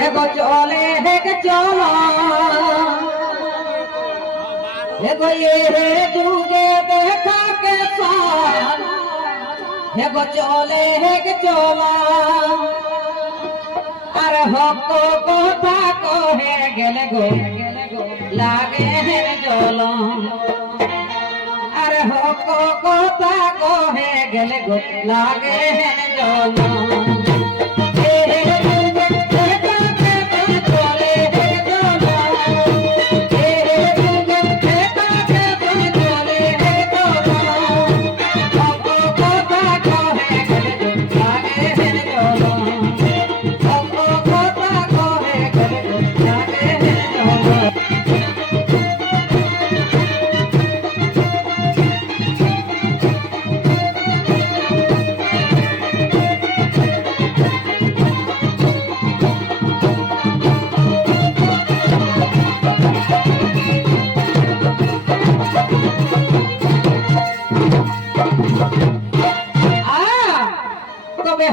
हे गो चले हे के चलो हे गो ये जुगे देखा के साथ हे गो चले हे के चलो अरे हको कोथा को हे गेले गो लागे हे चलो अरे हको कोथा को हे गेले गो लागे हे चलो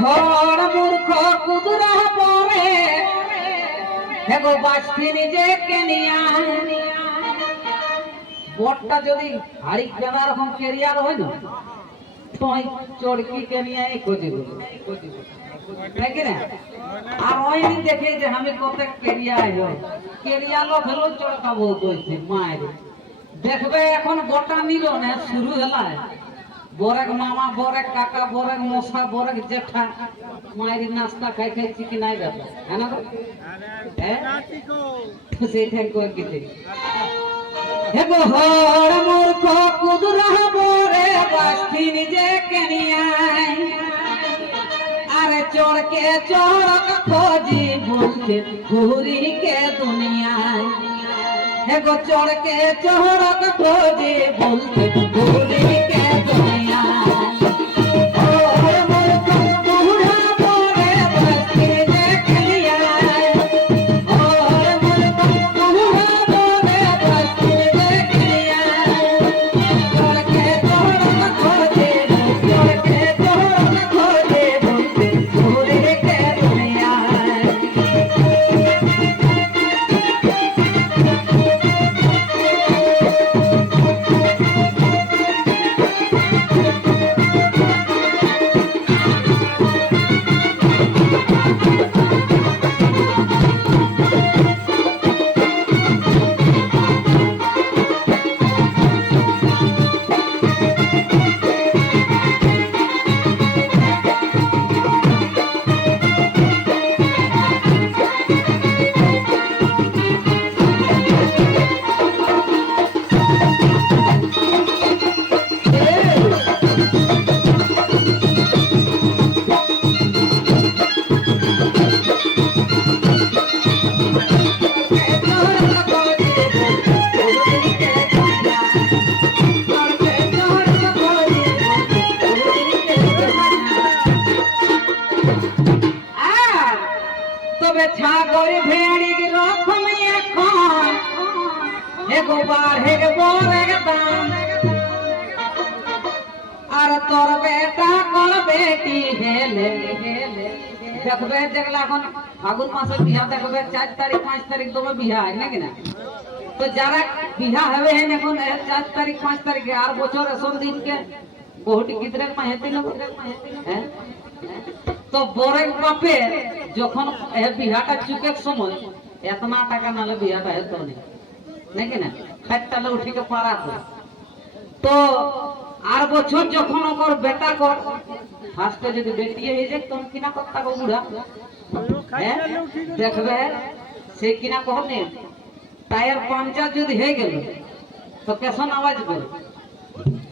हर मूर्ख कुदरा परे हेगो बास्तिनी जे केनिया बोटटा যদি হাড়ি কেনা রকম কেরিয়ার হয় না তোই চড়কি কেনিয়া এই খোঁজে নাকি না আর ওইনি দেখে যে আমি কত কেরিয়া আইলো কেরিয়া লো ফেলো চড়কাবো কইছে মায়ের দেখবে এখন গোটা নিল না শুরু হলা बोरक मामा बोरक काका बोरक मौसा बोरक जेठा मायरी नाश्ता खाई खाई चिकन आई जाता है ना तो से थे को किते हे गो हर मूर्ख कुदरा बोरे बास्तिनी जे केनिया अरे चोर के चोरक खोजी भूलते घूरी के दुनिया हे गो चोर के चोरक खोजी भूलते घूरी के दुनिया ছাগল ভেড়ি রকম এখন এগো বার হেগে বরেগ দাম আর তোর বেটা কোন বেটি হেলে দেখবে দেখলা এখন ফাগুন মাসে বিয়া দেখবে 4 তারিখ 5 তারিখ দমে বিয়া হয় নাকি না তো যারা বিয়া হবে এখন 4 তারিখ 5 তারিখে আর বছর এসন দিনকে বহুটি গিদ্রের মাহেতি লোক হ্যাঁ তো বরেগ বাপে যখন বিহাটা চুকের সময় এতনা টাকা নালে বিহাটা হতো নাকি না খাটটালে উঠিকে পারা তো আর বছর যখন ওর বেটা কর ফার্স্টে যদি বেটি হয়ে যায় তখন কিনা কথা গো বুড়া দেখবে সে কিনা কহনে টায়ার পাঞ্চার যদি হয়ে গেল তো কেসন আওয়াজ করে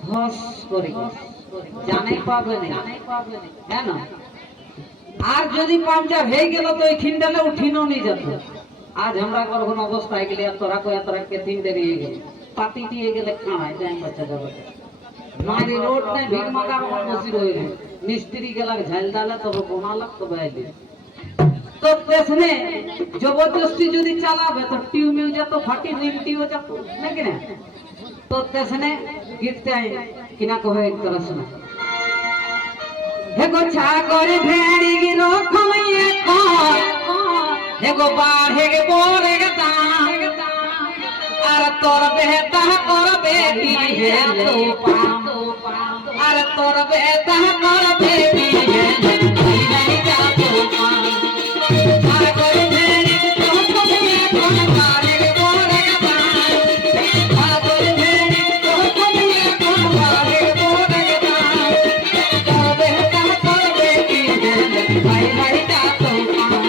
হস করে জানাই পাবে না হ্যাঁ না আর যদি পাঞ্চার হয়ে গেল তো এই খিন্ডালে উঠিনো নিয়ে যেত আজ আমরা কোন অবস্থায় গেলে তোরা কে 3 দিন হয়ে গেল পাতি দিয়ে গেলে খাওয়ায় যাই বাচ্চা যাবে মারি রোড নাই ভিড় মাগার বসি রইলে মিস্ত্রি গেলার ঝাল ডালা তবে বোনালাক তবে আইলে তো পেছনে জবরদস্তি যদি চালাবে তো টিউ মিউ যত ফাটি রিমটিও যত নাকি না তো পেছনে গীততে কিনা কবে এক तरह শোনা হে গো ছাগল ভেড়ি রকম এক एगो बाढ़े के बोरे के दाम अरे तोर बेटा कर बेटी है तूफान अरे तोर बेटा कर बेटी है नहीं जा तूफान अरे कोई मेरी तो तुम्हें कौन बाढ़े के बोरे के दाम अरे कोई मेरी तो तुम्हें कौन बाढ़े के बोरे के दाम तोर बेटा कर बेटी है नहीं जा तूफान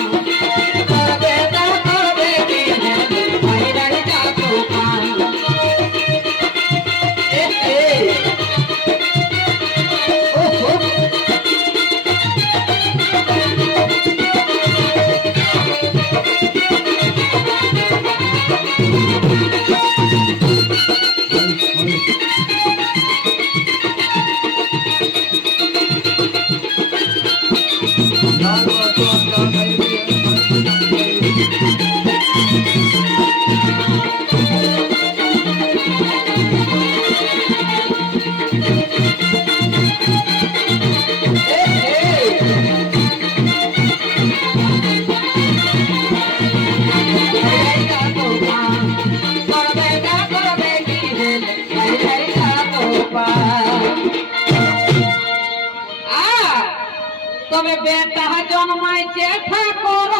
তবে বেটা জন্মাইছে ঠাকুর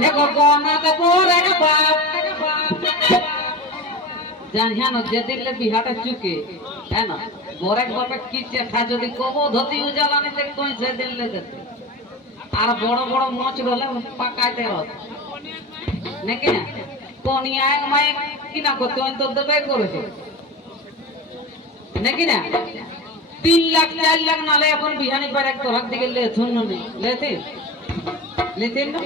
দেখো গনাত পরে বাপ জানিয়া না যেদিন বিহাটা চুকে হ্যাঁ না মোরেক বাপে কি চেঠা যদি কবো ধতি উজালানি দেখ তুই সেদিন লেগে আর বড় বড় মাছ রলে পাকাইতে রত নাকি না কোনিয়ায় মায় কিনা করতে তো দেবে করেছে নাকি না 3 লাখ 4 লাখ নালে এখন বিহানি पर एक तोहक दिखे ले थुन नहीं लेते ना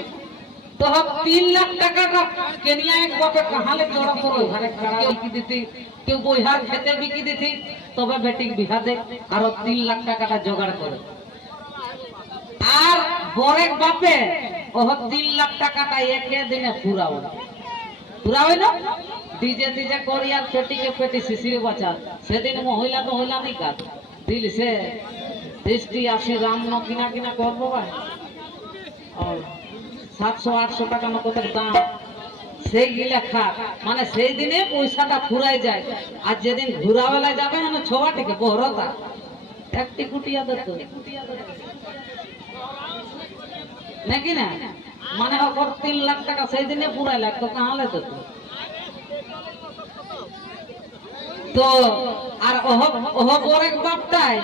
तो हम 3 लाख টাকা का केनिया एक बापे कहां ले जोड़ा पड़ो घरे खड़ा की देती केउ बोहार खेते बिकी देती तबे बेटी बिहा दे और 3 लाख টাকাটা জোগাড় করে আর বরেক বাপে ওহ 3 লাখ টাকাটা একে দিনে পুরাও না डीजे डीजे कोरिया पेटी के पेटी शिशिर बचा सेदिन महिला तो महिला नहीं का दिल से 60-80 राम न किना किना करबो भाई और 700-800 টাকা মতো দাম সেই গিলা খা মানে সেই দিনে পয়সাটা ফুরাই যায় আর যেদিন ঘুরাবেলা যাবে না ছোয়াটিকে বহরতা একটি কুটিয়া দত নাকি না মানে ওর 3 লাখ টাকা সেই দিনে পুরাই লাগতো কাহালে দত তো আর ওহ বরেক বাপটাই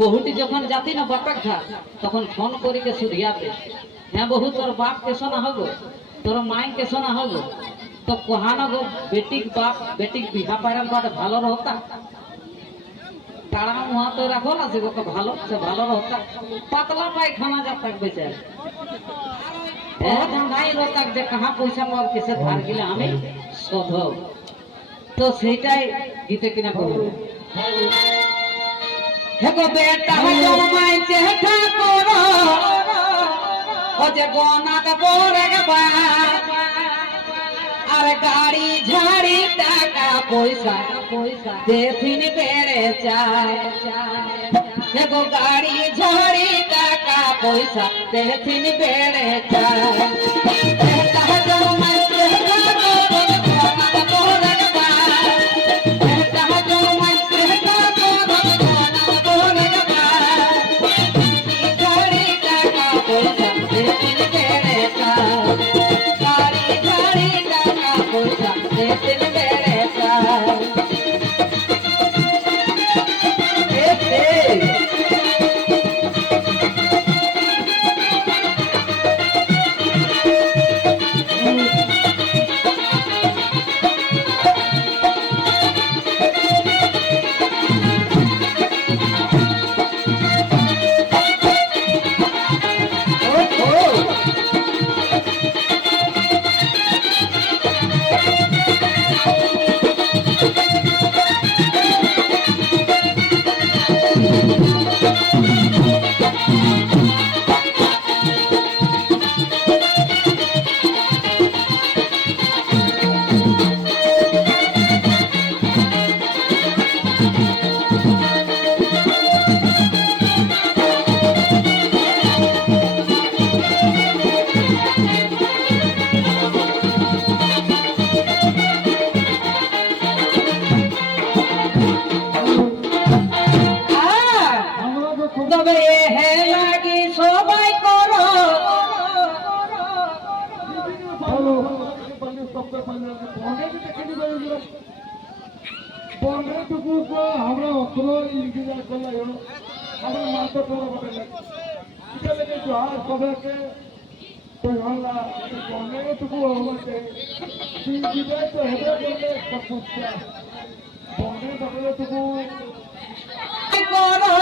বহুটি যখন জাতি না বাপের ঘা তখন ফোন করিকে সুধিয়াতে হ্যাঁ বহু তোর বাপ কেসো না হগো তোর মাই কেসো না হগো তো কহানো গো বেটিক বাপ বেটিক বিহা পাড়ার বাদ ভালো রহতা তাড়া মুহা তো রাখো না সে ভালো সে ভালো রহতা পাতলা পায়খানা যা থাকবে চাই নাই রহতা যে কাহা পয়সা পাও কিসে ধার গিলে আমি শোধব তো সেটাই গীতে কিনা করব হেগো বেটা জন্মাইছে ঠাকুর ও যে গনাত পরে বাপ আর গাড়ি ঝাড়ি টাকা পয়সা দেখিন বেড়ে যায় হেগো গাড়ি ঝাড়ি টাকা পয়সা দেখিন বেড়ে যায় টুকু আমরা অস্ত্র ইন্তজার করলে আমরা মাত্র তোমরা বলে এটা লেগে জোহার সবাইকে তো হল্লা টুকু হচ্ছে বিদায় তো হেঁটে করলে সব বুঝছে বন্ধে সকলে টুকু করো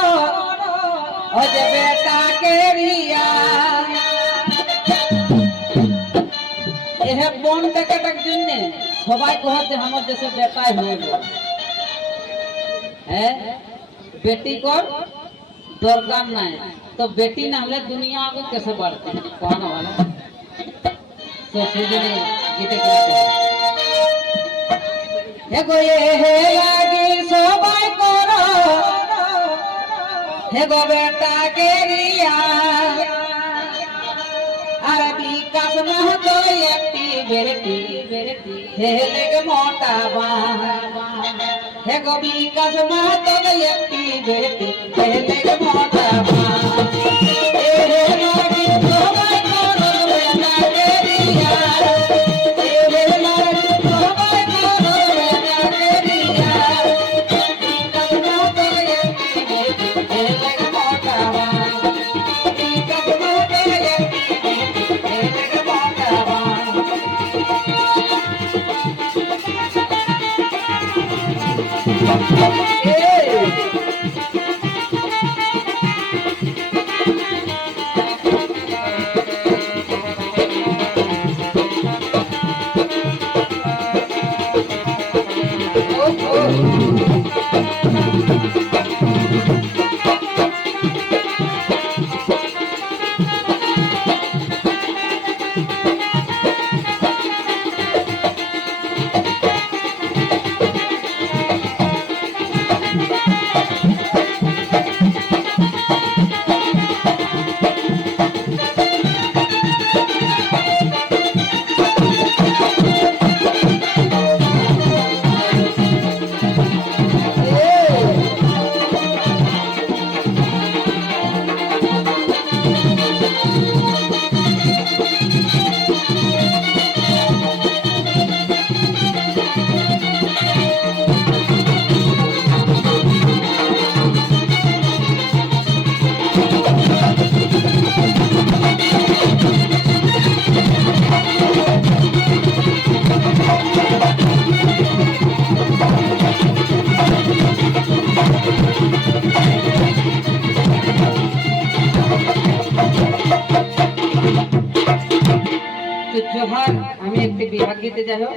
ও যে বেটাকে রিয়া এহ বন টাকাটার জন্য সবাই কহতে আমার দেশে বেটাই হয়ে গেল হ্যাঁ বেটি কর দরকার নাই তো বেটি না হলে দুনিया आगे कैसे बढ़ती कौन वाला तो सीधे गीते हे गो ये हे लागी सबाई करो हे गो बेटा के रिया अरबी कसम तो एकटी बेटी हे लेग मोटा बा हे गो बी कसम तो एकटी बेटी हे लेग मोटा बा ए हे लागी सबाई करो बेटा के रिया ए हे लागी सबाई करो बेटा के रिया कसम तो एकटी बेटी हे लेग मोटा बा कसम तो एकटी हे लेग मोटा बा तो जोहार আমি একটি বিভাগ দিতে যাই হোক